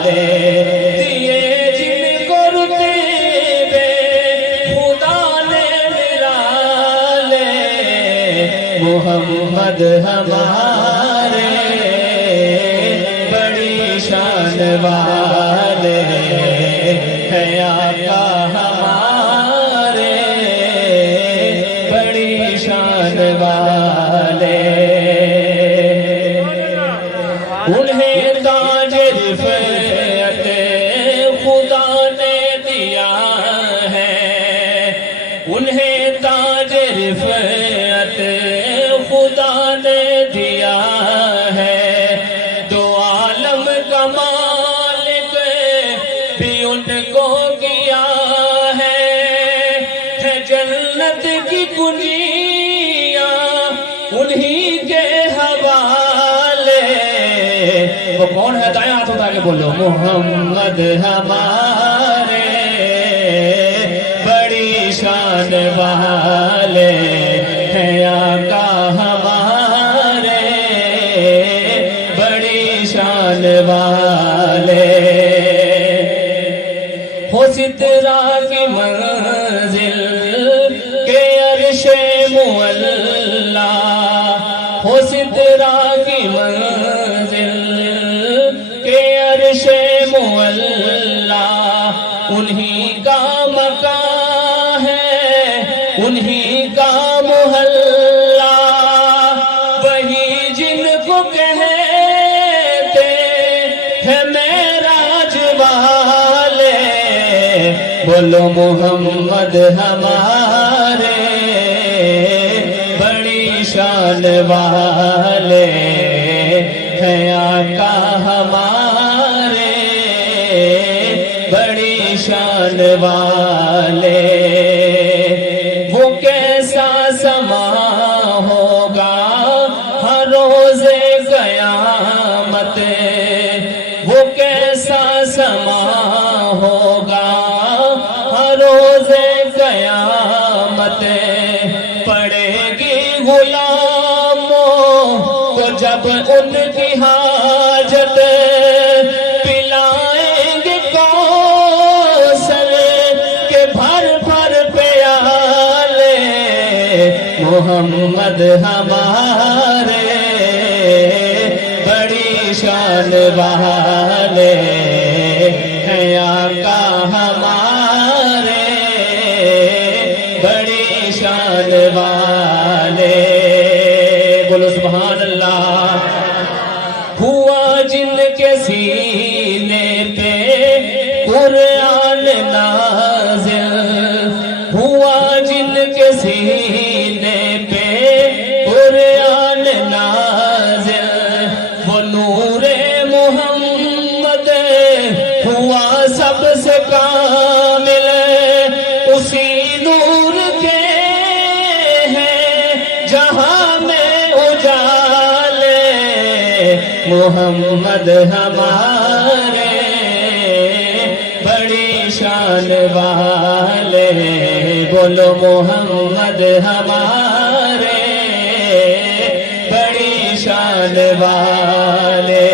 دیے جن کو رتبے خدا نے نرالے محمد ہمارے بڑی شان والے ہیں آقا ہمارے بڑی شان والے انہیں تاج رفعت خدا نے دیا ہے انہیں تاج رفعت خدا نے دیا ہے دو عالم کا مالک بھی ان کو کیا ہے جنت کی کنجیاں انہی کے حوالے وہ کون ہے دائیں ہاتھ اٹھا کے بولو محمد ہمارے بڑی شان والے ہیں آقا ہمارے بڑی شان والے ہو سترہ کی منزل کے عرش معلا ہو سترہ کی منزل کے عرش معلا انہی کا مکان ہے انہی کا محلہ وہی جن کو کہتے ہیں معراج والے بولو محمد ہمارے بڑی شان والے ہیں آقا ہمارے بڑی شان والے وہ کیسا سما ہوگا ہر روز قیامت وہ کیسا سما ہوگا ہر روز قیامت پڑے گی غلاموں کو جب ان کی حاجت پلائیں گے کوثر کے بھر بھر پیالے محمد ہمارے بڑی شان والے ہیں آقا ہمارے بڑی شان والے بولو سبحان اللہ ہوا جن کے سینے پہ قرآن نازل ہوا جن کے سینے پہ قرآن نازل وہ نور محمد ہوا سب سے کامل اسی نور کے ہیں جہاں میں اجالے محمد ہمارے بڑی شان والے بولو محمد ہمارے بڑی شان والے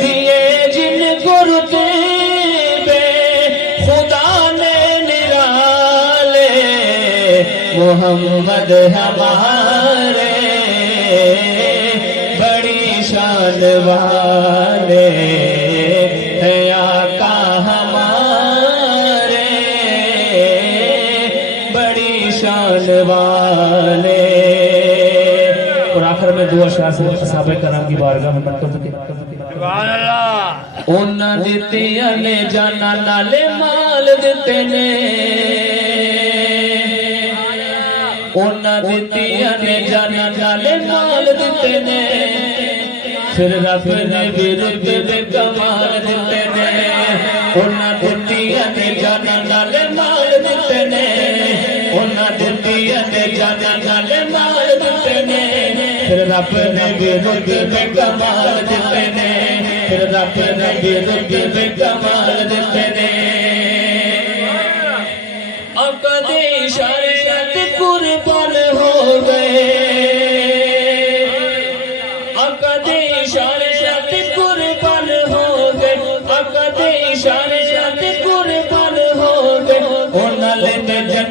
دیے جن کو رتبے خدا نے نرالے محمد ہمارے بڑی شان والے ہیں آقا ہمارے بڑی شان والے اور آخر میں دو اشعار سے صحابہ کرام کی بارگاہ میں پڑھتا ہوں سبحان اللہ انہاں دتیاں نے جانا نالے مال دتے نے انہاں دتیاں نے جانا نالے مال دتے نے پھر رب نے بھی رتبے کمال دتے نے انہاں دتیاں نے جانا نالے مال دتے نے انہاں دتیاں نے جانا نالے مال دتے نے پھر رب نے بھی رتبے کمال دتے نے پھر رب نے بھی رتبے کمال دتے نے عقد شریعت قربان ہو گئے عقد شریعت قربان ہو گئے عقد